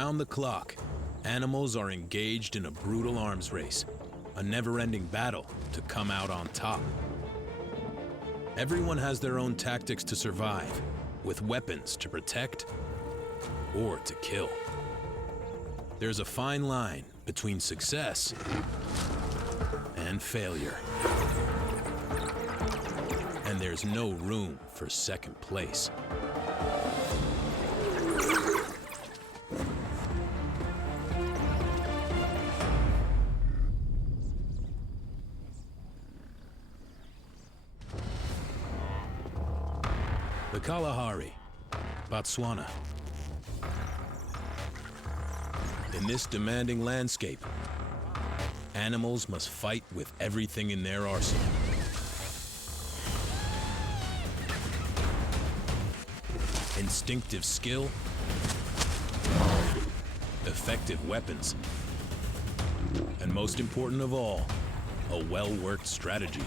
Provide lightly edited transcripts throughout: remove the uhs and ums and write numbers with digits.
Around the clock, animals are engaged in a brutal arms race, a never-ending battle to come out on top. Everyone has their own tactics to survive, with weapons to protect or to kill. There's a fine line between success and failure. And there's no room for second place. The Kalahari, Botswana. In this demanding landscape, animals must fight with everything in their arsenal. Instinctive skill, effective weapons, and most important of all, a well-worked strategy.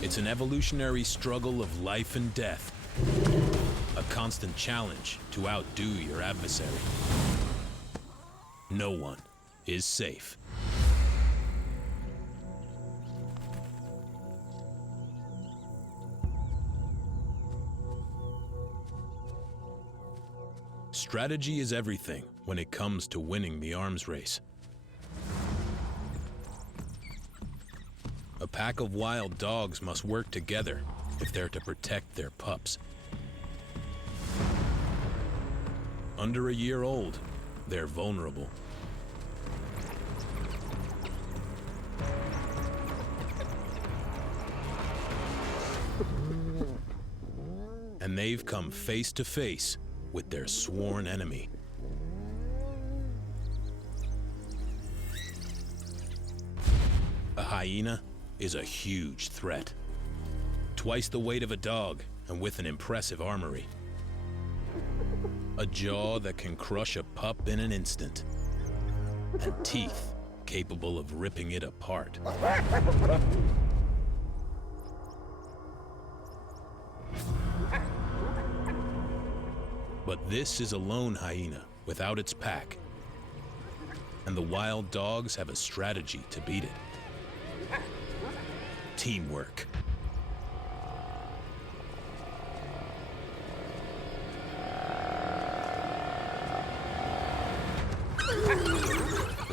It's an evolutionary struggle of life and death, a constant challenge to outdo your adversary. No one is safe. Strategy is everything when it comes to winning the arms race. A pack of wild dogs must work together if they're to protect their pups. Under a year old, they're vulnerable. And they've come face to face with their sworn enemy. A hyena is a huge threat. Twice the weight of a dog and with an impressive armory. A jaw that can crush a pup in an instant. And teeth capable of ripping it apart. But this is a lone hyena without its pack. And the wild dogs have a strategy to beat it. Teamwork.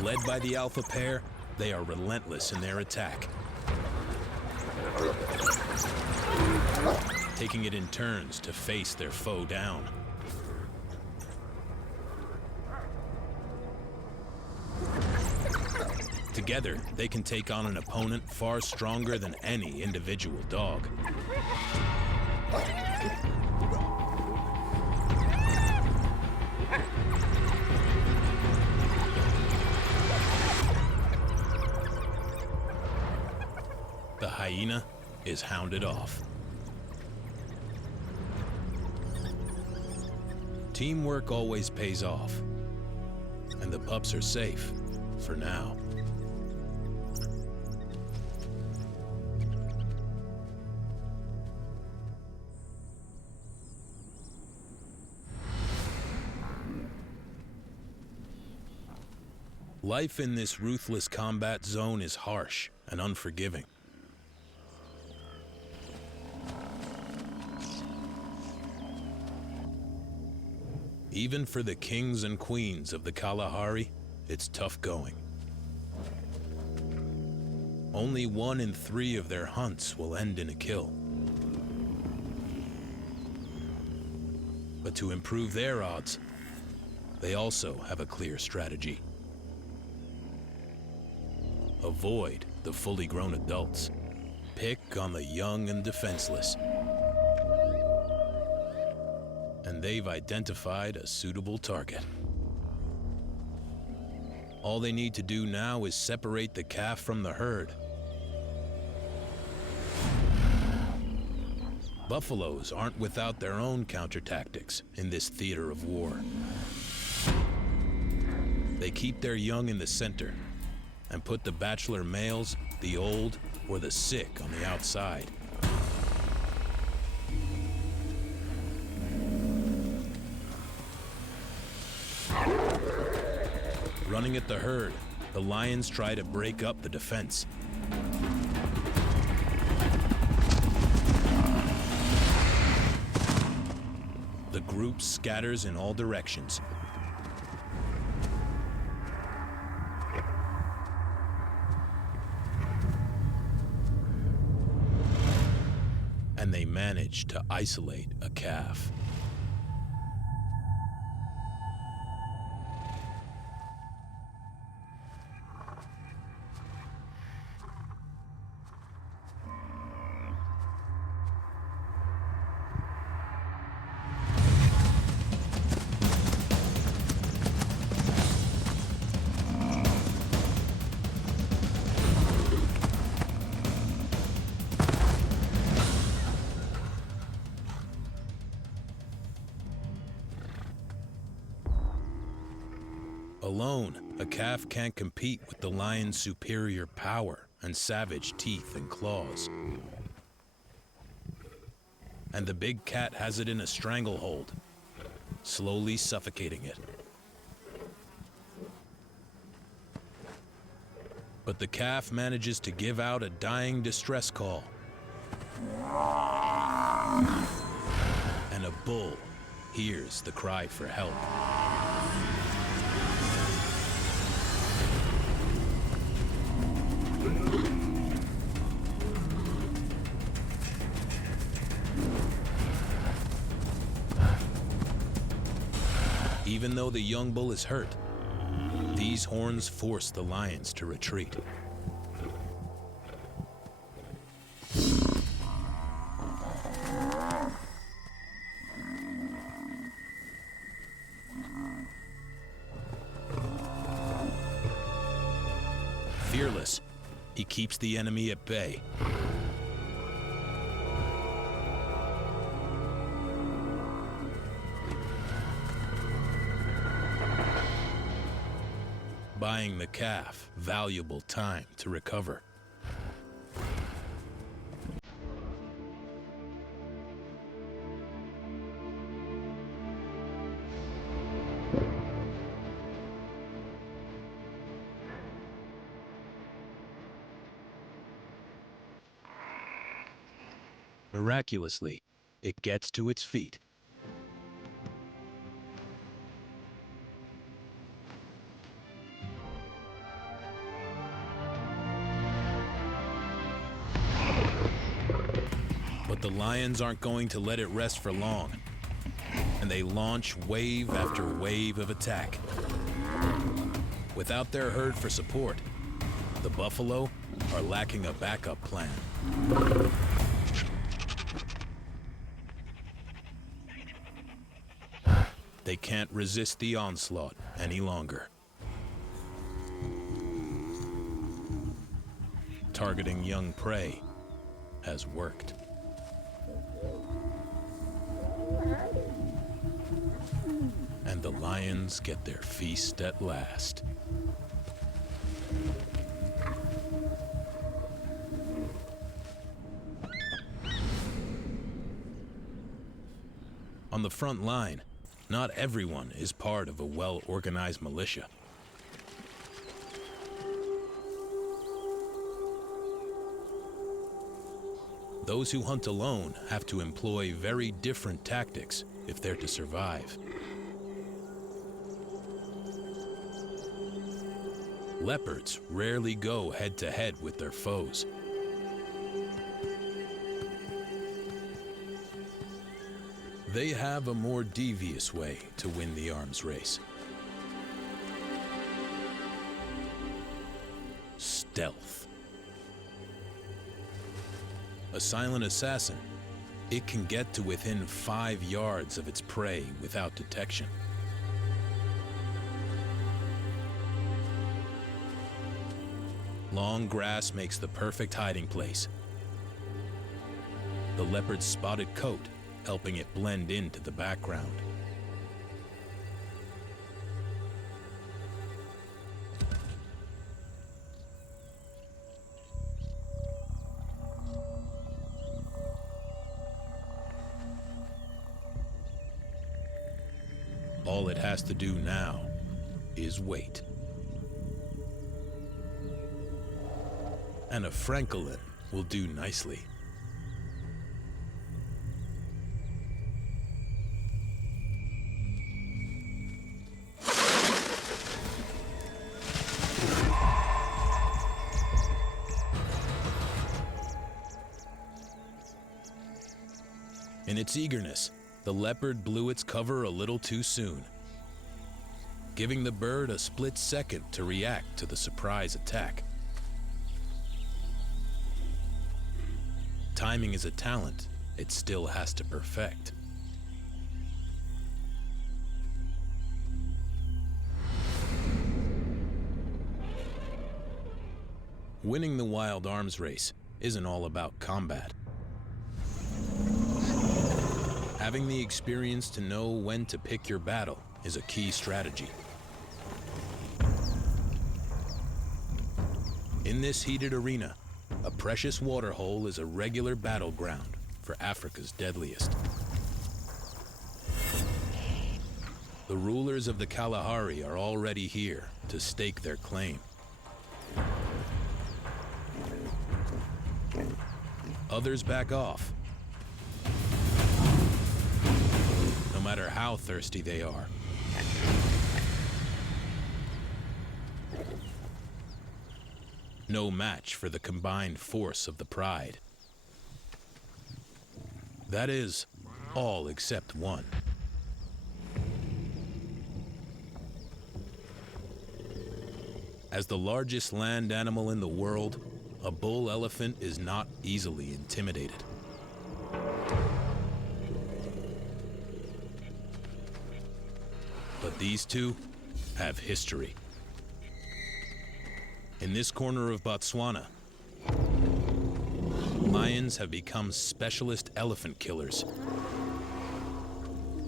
Led by the alpha pair, they are relentless in their attack. Taking it in turns to face their foe down. Together, they can take on an opponent far stronger than any individual dog. The hyena is hounded off. Teamwork always pays off, and the pups are safe for now. Life in this ruthless combat zone is harsh and unforgiving. Even for the kings and queens of the Kalahari, it's tough going. Only 1 in 3 of their hunts will end in a kill. But to improve their odds, they also have a clear strategy. Avoid the fully grown adults. Pick on the young and defenseless. And they've identified a suitable target. All they need to do now is separate the calf from the herd. Buffaloes aren't without their own counter-tactics in this theater of war. They keep their young in the center and put the bachelor males, the old, or the sick on the outside. Running at the herd, the lions try to break up the defense. The group scatters in all directions. And they manage to isolate a calf. Alone, a calf can't compete with the lion's superior power and savage teeth and claws. And the big cat has it in a stranglehold, slowly suffocating it. But the calf manages to give out a dying distress call. And a bull hears the cry for help. Even though the young bull is hurt, these horns force the lions to retreat. Fearless, he keeps the enemy at bay. Buying the calf valuable time to recover. Miraculously, it gets to its feet. But the lions aren't going to let it rest for long, and they launch wave after wave of attack. Without their herd for support, the buffalo are lacking a backup plan. They can't resist the onslaught any longer. Targeting young prey has worked. And the lions get their feast at last. On the front line, not everyone is part of a well-organized militia. Those who hunt alone have to employ very different tactics if they're to survive. Leopards rarely go head-to-head with their foes. They have a more devious way to win the arms race. Stealth. A silent assassin, it can get to within 5 yards of its prey without detection. Long grass makes the perfect hiding place. The leopard's spotted coat helping it blend into the background. All it has to do now is wait. And a francolin will do nicely. In its eagerness, the leopard blew its cover a little too soon, giving the bird a split second to react to the surprise attack. Timing is a talent it still has to perfect. Winning the wild arms race isn't all about combat. Having the experience to know when to pick your battle is a key strategy. In this heated arena, a precious waterhole is a regular battleground for Africa's deadliest. The rulers of the Kalahari are already here to stake their claim. Others back off, no matter how thirsty they are. No match for the combined force of the pride. That is, all except one. As the largest land animal in the world, a bull elephant is not easily intimidated. But these two have history. In this corner of Botswana, lions have become specialist elephant killers.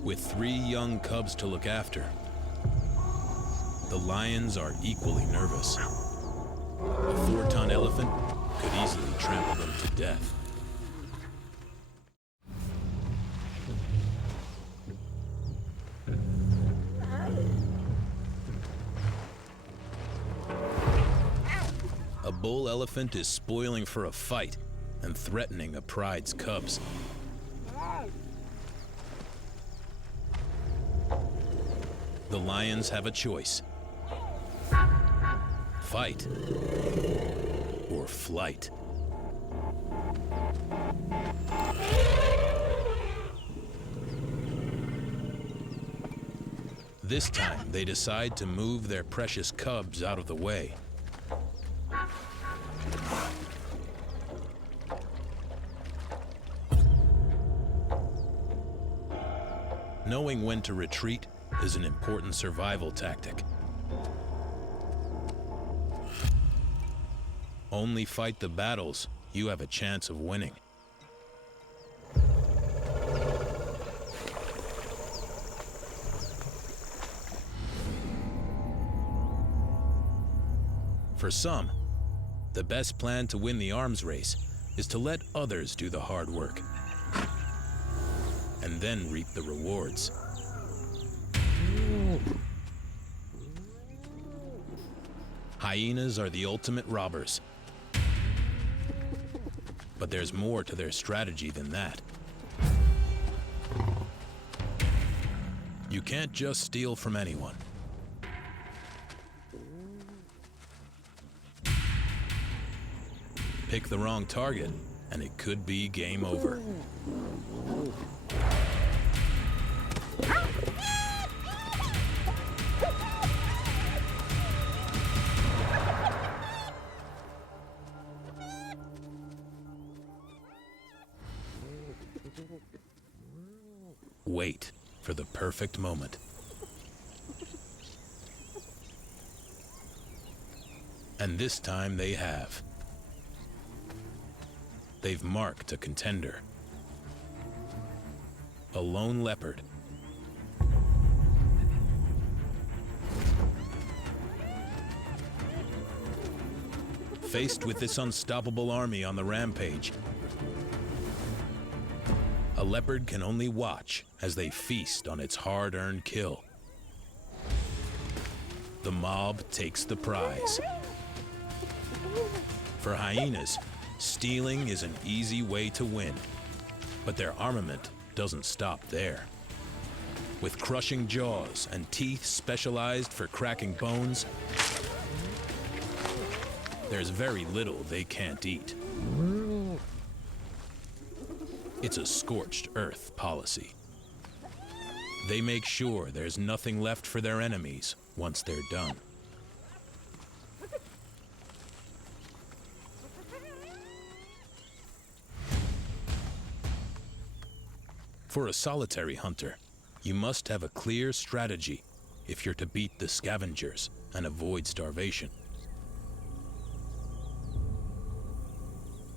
With 3 young cubs to look after, the lions are equally nervous. A 4-ton elephant could easily trample them to death. A bull elephant is spoiling for a fight and threatening a pride's cubs. The lions have a choice: fight or flight. This time, they decide to move their precious cubs out of the way. Knowing when to retreat is an important survival tactic. Only fight the battles you have a chance of winning. For some, the best plan to win the arms race is to let others do the hard work and then reap the rewards. Hyenas are the ultimate robbers. But there's more to their strategy than that. You can't just steal from anyone. Pick the wrong target, and it could be game over. Wait for the perfect moment. And this time they have. They've marked a contender. A lone leopard. Faced with this unstoppable army on the rampage, a leopard can only watch as they feast on its hard-earned kill. The mob takes the prize. For hyenas, stealing is an easy way to win. But their armament doesn't stop there. With crushing jaws and teeth specialized for cracking bones, there's very little they can't eat. It's a scorched earth policy. They make sure there's nothing left for their enemies once they're done. For a solitary hunter, you must have a clear strategy if you're to beat the scavengers and avoid starvation.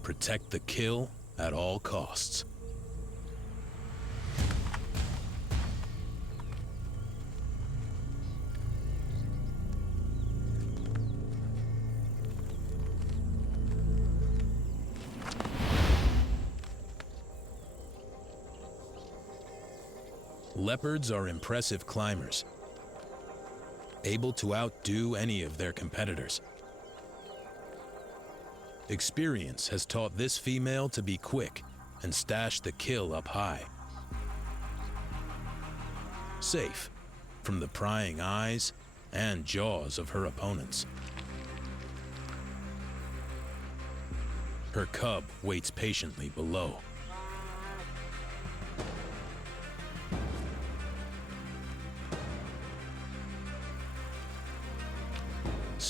Protect the kill at all costs. Leopards are impressive climbers, able to outdo any of their competitors. Experience has taught this female to be quick and stash the kill up high. Safe from the prying eyes and jaws of her opponents. Her cub waits patiently below.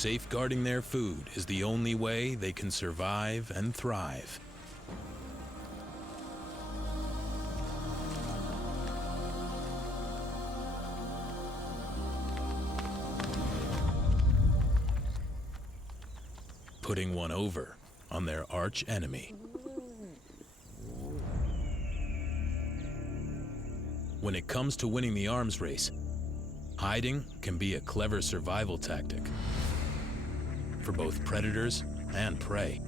Safeguarding their food is the only way they can survive and thrive. Putting one over on their arch enemy. When it comes to winning the arms race, hiding can be a clever survival tactic for both predators and prey.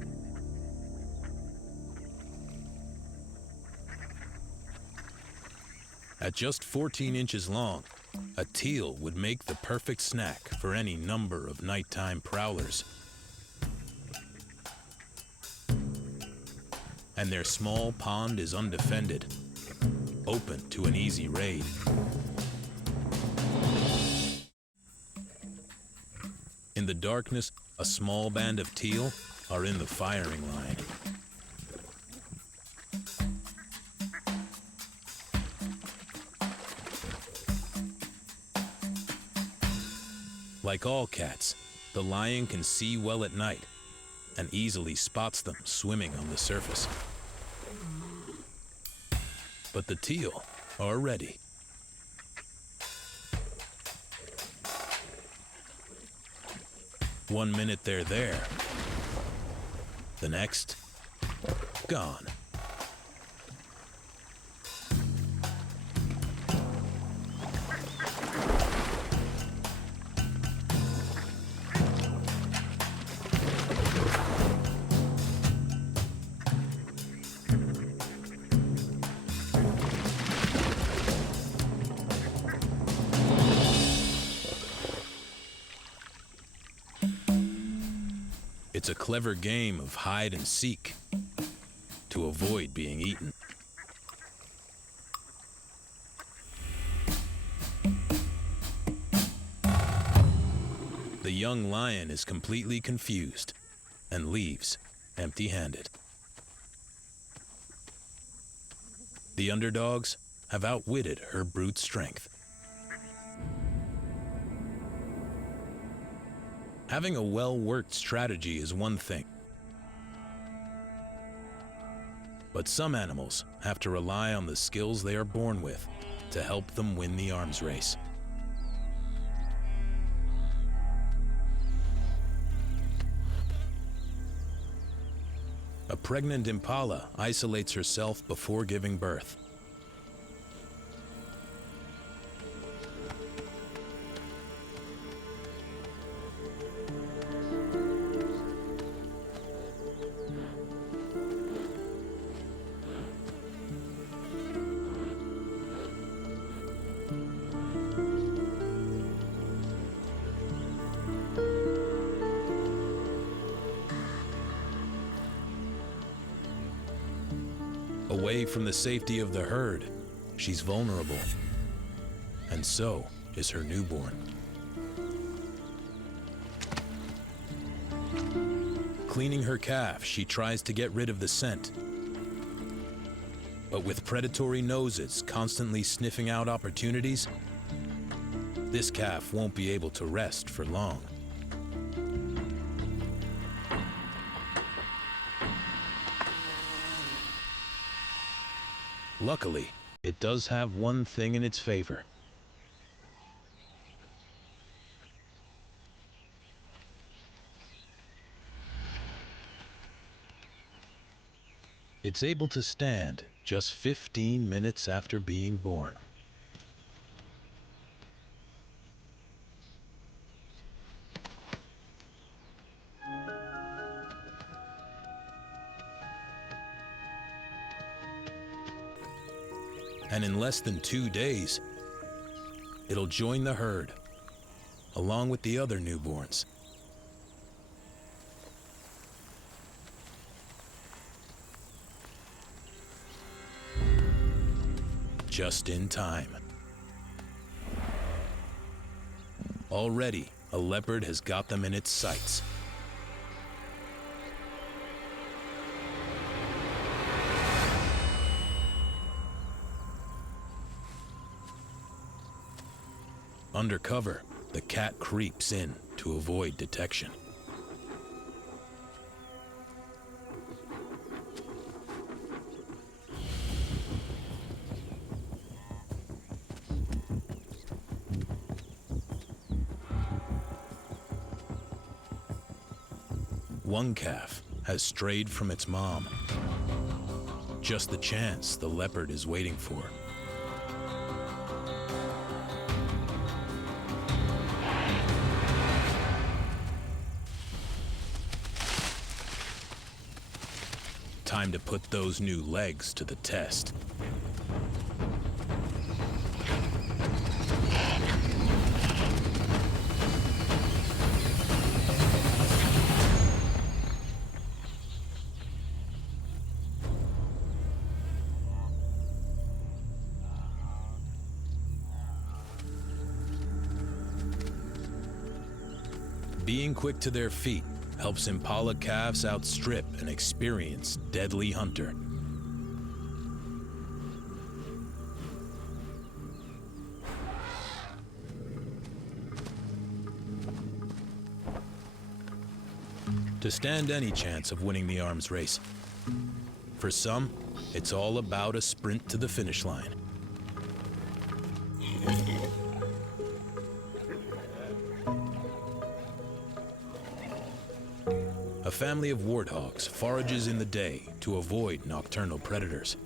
At just 14 inches long, a teal would make the perfect snack for any number of nighttime prowlers. And their small pond is undefended, open to an easy raid. In the darkness, a small band of teal are in the firing line. Like all cats, the lion can see well at night and easily spots them swimming on the surface. But the teal are ready. One minute they're there, the next, gone. It's a clever game of hide and seek to avoid being eaten. The young lion is completely confused and leaves empty-handed. The underdogs have outwitted her brute strength. Having a well-worked strategy is one thing, but some animals have to rely on the skills they are born with to help them win the arms race. A pregnant impala isolates herself before giving birth. Away from the safety of the herd, she's vulnerable. And so is her newborn. Cleaning her calf, she tries to get rid of the scent. But with predatory noses constantly sniffing out opportunities, this calf won't be able to rest for long. Luckily, it does have one thing in its favor. It's able to stand just 15 minutes after being born. And in less than 2 days, it'll join the herd, along with the other newborns. Just in time. Already, a leopard has got them in its sights. Undercover, the cat creeps in to avoid detection. One calf has strayed from its mom. Just the chance the leopard is waiting for. Time to put those new legs to the test. Being quick to their feet helps impala calves outstrip an experienced, deadly hunter. To stand any chance of winning the arms race, for some, it's all about a sprint to the finish line. A family of warthogs forages in the day to avoid nocturnal predators.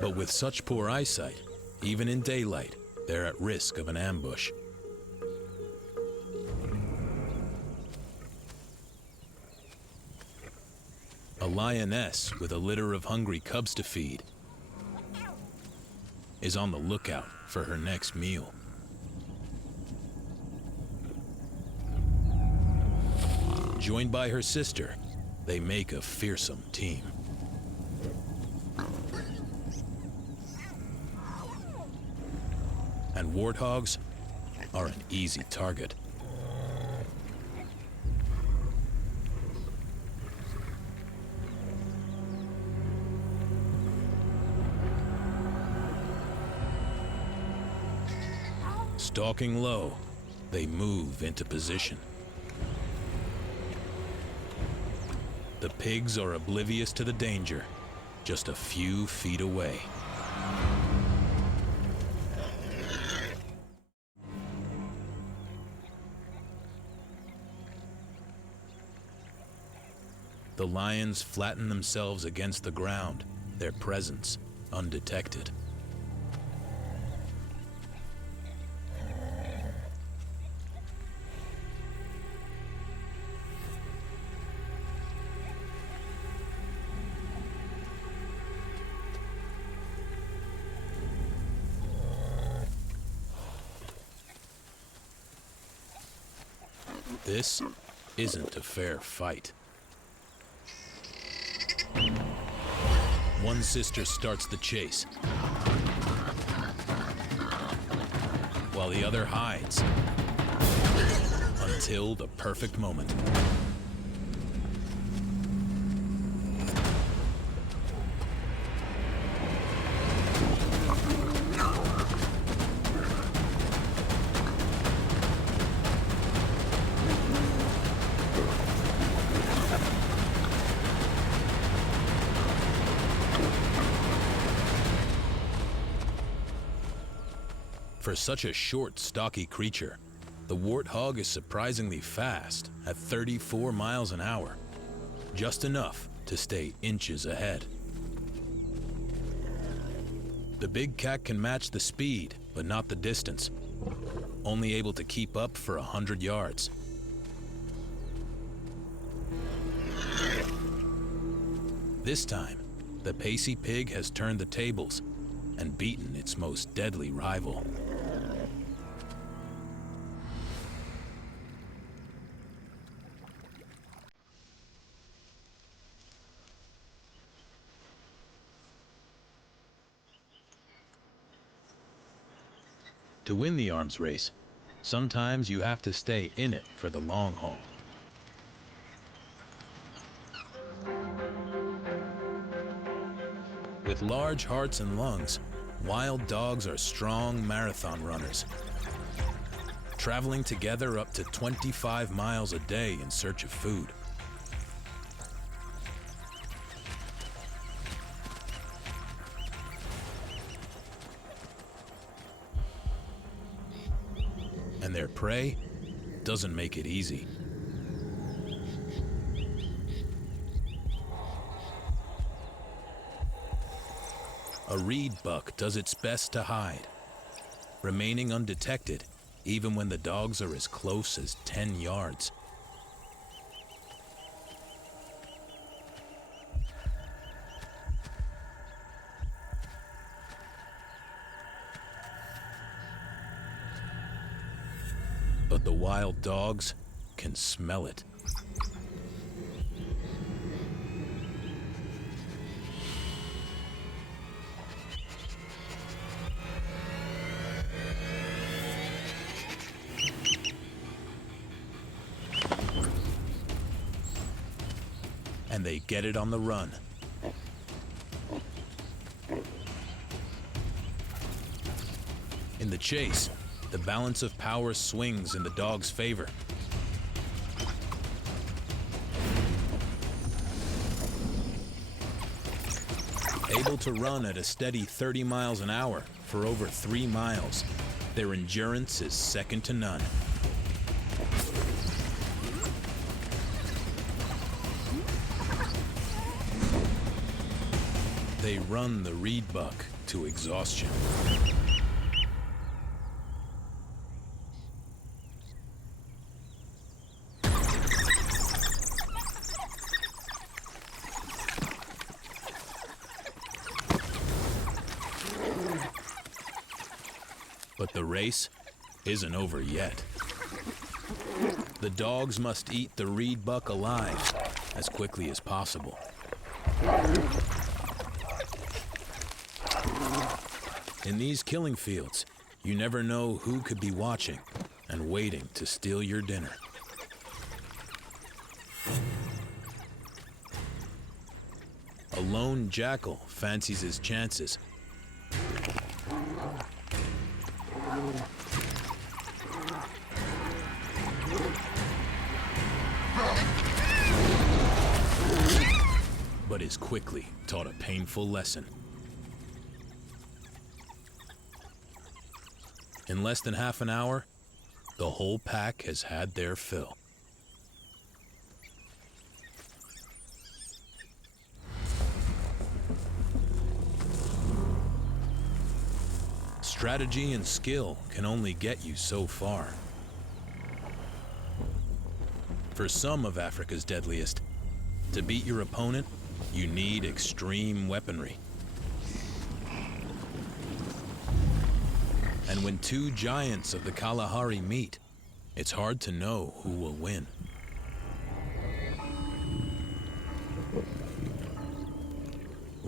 But with such poor eyesight, even in daylight, they're at risk of an ambush. A lioness with a litter of hungry cubs to feed is on the lookout for her next meal. Joined by her sister, they make a fearsome team. And warthogs are an easy target. Stalking low, they move into position. The pigs are oblivious to the danger, just a few feet away. The lions flatten themselves against the ground, their presence undetected. This isn't a fair fight. One sister starts the chase, while the other hides until the perfect moment. For such a short, stocky creature, the warthog is surprisingly fast at 34 miles an hour, just enough to stay inches ahead. The big cat can match the speed, but not the distance, only able to keep up for 100 yards. This time, the pacey pig has turned the tables and beaten its most deadly rival. To win the arms race, sometimes you have to stay in it for the long haul. With large hearts and lungs, wild dogs are strong marathon runners, traveling together up to 25 miles a day in search of food. And their prey doesn't make it easy. A reed buck does its best to hide, remaining undetected even when the dogs are as close as 10 yards. But the wild dogs can smell it. And they get it on the run. In the chase, the balance of power swings in the dog's favor. Able to run at a steady 30 miles an hour for over 3 miles, their endurance is second to none. They run the reed buck to exhaustion. But the race isn't over yet. The dogs must eat the reed buck alive as quickly as possible. In these killing fields, you never know who could be watching and waiting to steal your dinner. A lone jackal fancies his chances. But is quickly taught a painful lesson. In less than half an hour, the whole pack has had their fill. Strategy and skill can only get you so far. For some of Africa's deadliest, to beat your opponent, you need extreme weaponry. And when two giants of the Kalahari meet, it's hard to know who will win.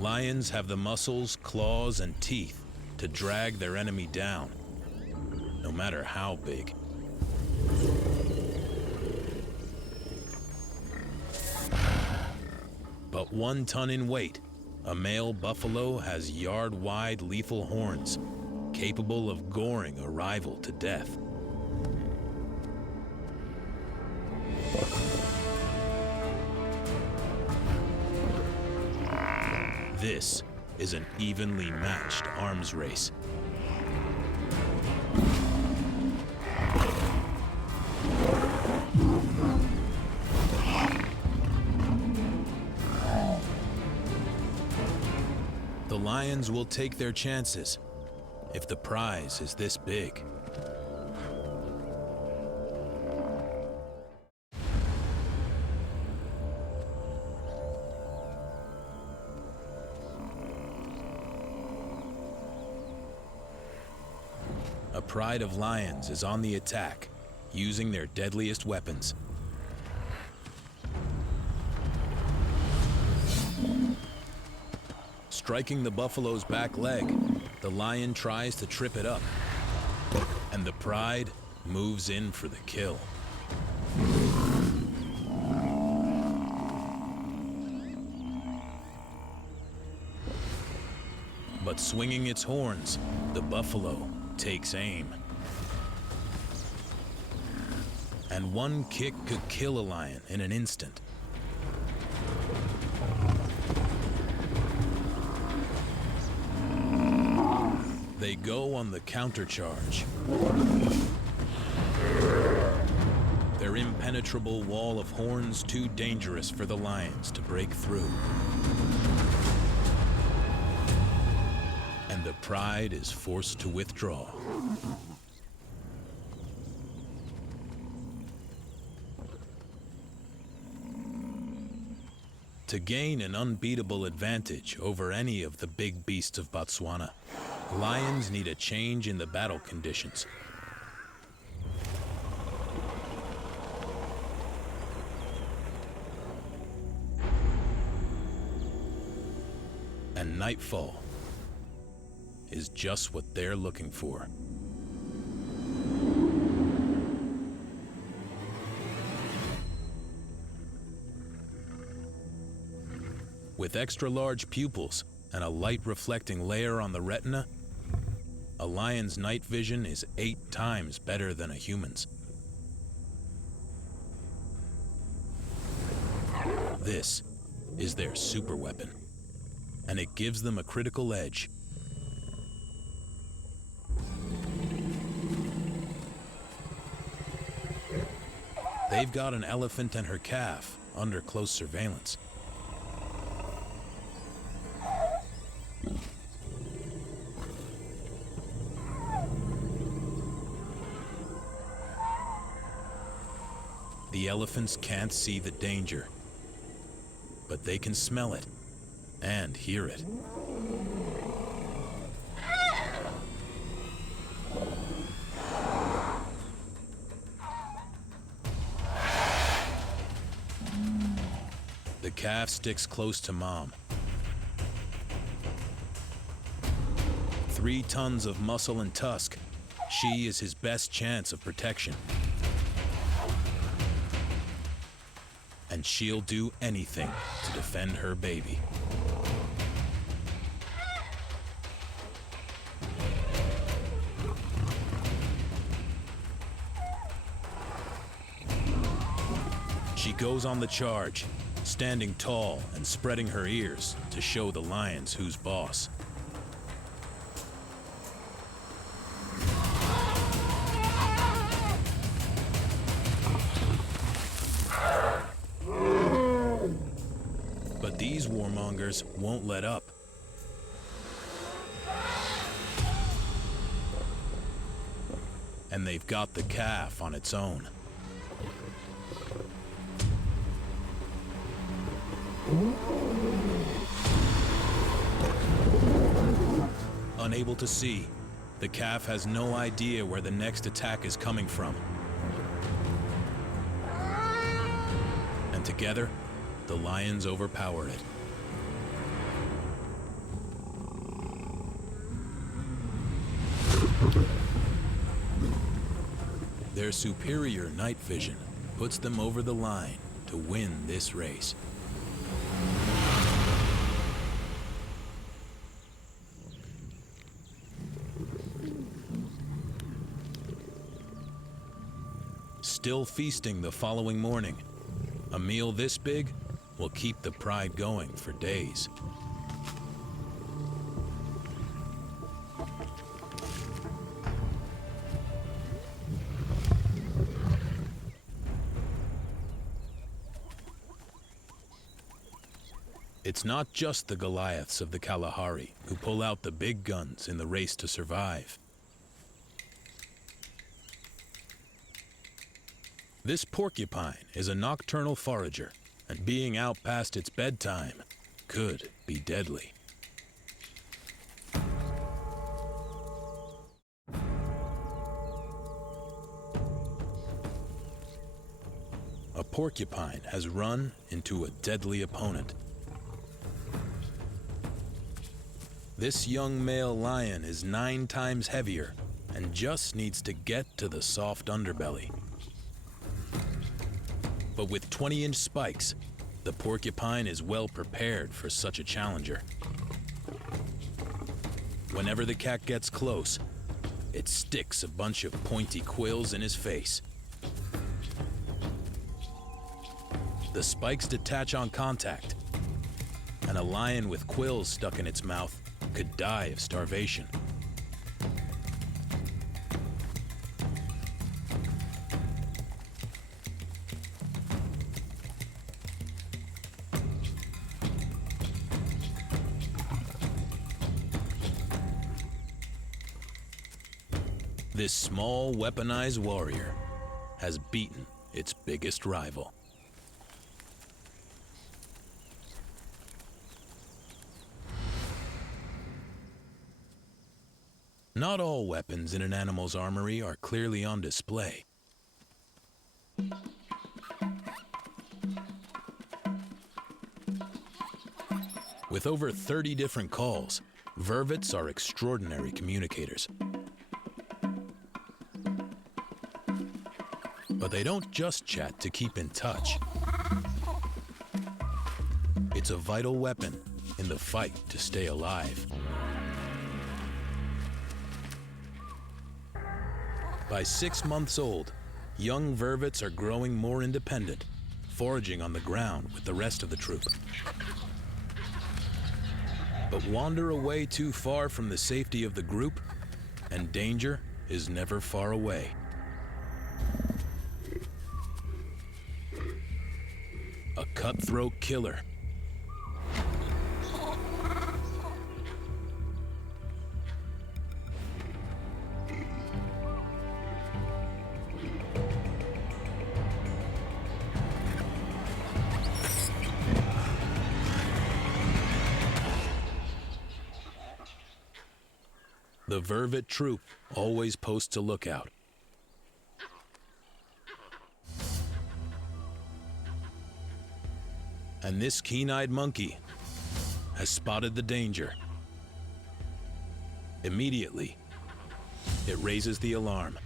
Lions have the muscles, claws, and teeth to drag their enemy down, no matter how big. But 1 ton in weight, a male buffalo has yard-wide lethal horns, capable of goring a rival to death. This is an evenly matched arms race. The lions will take their chances if the prize is this big. A pride of lions is on the attack, using their deadliest weapons. Striking the buffalo's back leg, the lion tries to trip it up, and the pride moves in for the kill. But swinging its horns, the buffalo takes aim. And one kick could kill a lion in an instant. They go on the countercharge. Their impenetrable wall of horns too dangerous for the lions to break through. And the pride is forced to withdraw. To gain an unbeatable advantage over any of the big beasts of Botswana, lions need a change in the battle conditions. And nightfall is just what they're looking for. With extra-large pupils and a light-reflecting layer on the retina, a lion's night vision is 8 times better than a human's. This is their super weapon, and it gives them a critical edge. They've got an elephant and her calf under close surveillance. The elephants can't see the danger, but they can smell it and hear it. The calf sticks close to mom. 3 tons of muscle and tusk, she is his best chance of protection. And she'll do anything to defend her baby. She goes on the charge, standing tall and spreading her ears to show the lions who's boss. But these warmongers won't let up. And they've got the calf on its own. Unable to see, the calf has no idea where the next attack is coming from. And together, the lions overpower it. Their superior night vision puts them over the line to win this race. Still feasting the following morning. A meal this big will keep the pride going for days. It's not just the Goliaths of the Kalahari who pull out the big guns in the race to survive. This porcupine is a nocturnal forager, and being out past its bedtime could be deadly. A porcupine has run into a deadly opponent. This young male lion is 9 times heavier and just needs to get to the soft underbelly. But with 20-inch spikes, the porcupine is well prepared for such a challenger. Whenever the cat gets close, it sticks a bunch of pointy quills in his face. The spikes detach on contact, and a lion with quills stuck in its mouth could die of starvation. This small, weaponized warrior has beaten its biggest rival. Not all weapons in an animal's armory are clearly on display. With over 30 different calls, vervets are extraordinary communicators. But they don't just chat to keep in touch. It's a vital weapon in the fight to stay alive. By 6 months old, young vervets are growing more independent, foraging on the ground with the rest of the troop. But wander away too far from the safety of the group, and danger is never far away. A cutthroat killer. The vervet troop always posts a lookout. And this keen-eyed monkey has spotted the danger. Immediately, it raises the alarm.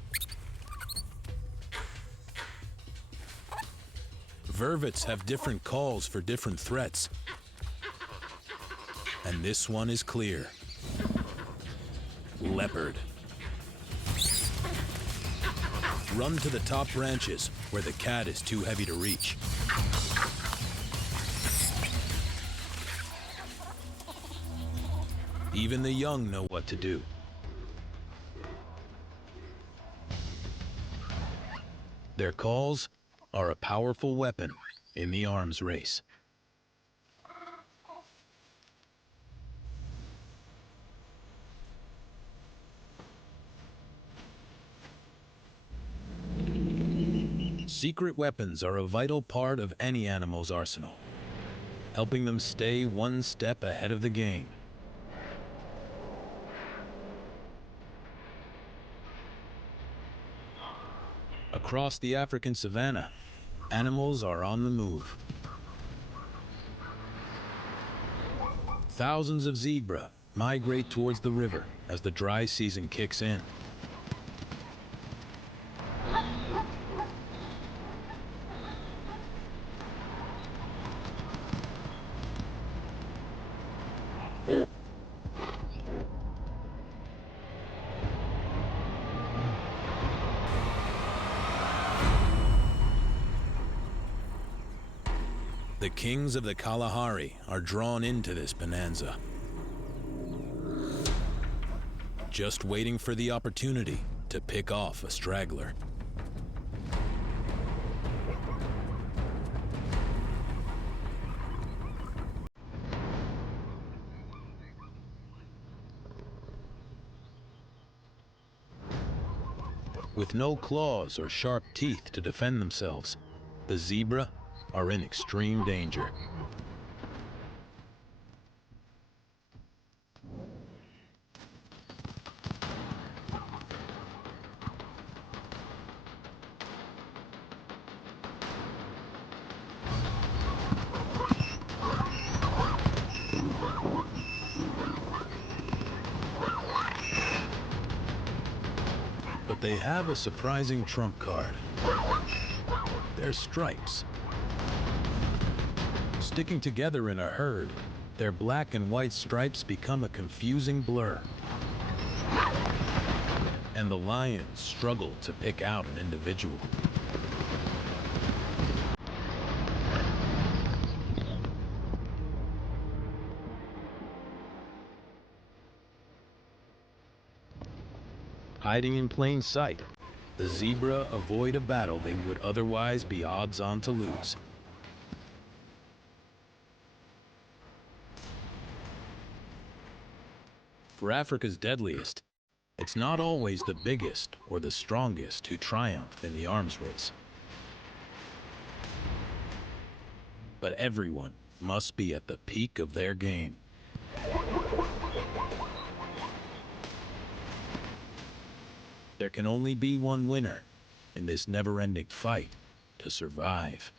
Vervets have different calls for different threats, and this one is clear. Leopard. Run to the top branches where the cat is too heavy to reach. Even the young know what to do. Their calls are a powerful weapon in the arms race. Secret weapons are a vital part of any animal's arsenal, helping them stay one step ahead of the game. Across the African savanna, animals are on the move. Thousands of zebra migrate towards the river as the dry season kicks in. The kings of the Kalahari are drawn into this bonanza, just waiting for the opportunity to pick off a straggler. With no claws or sharp teeth to defend themselves, the zebra are in extreme danger. But they have a surprising trump card. Their stripes. Sticking together in a herd, their black and white stripes become a confusing blur. And the lions struggle to pick out an individual. Hiding in plain sight, the zebra avoid a battle they would otherwise be odds-on to lose. For Africa's deadliest, it's not always the biggest or the strongest who triumph in the arms race. But everyone must be at the peak of their game. There can only be one winner in this never-ending fight to survive.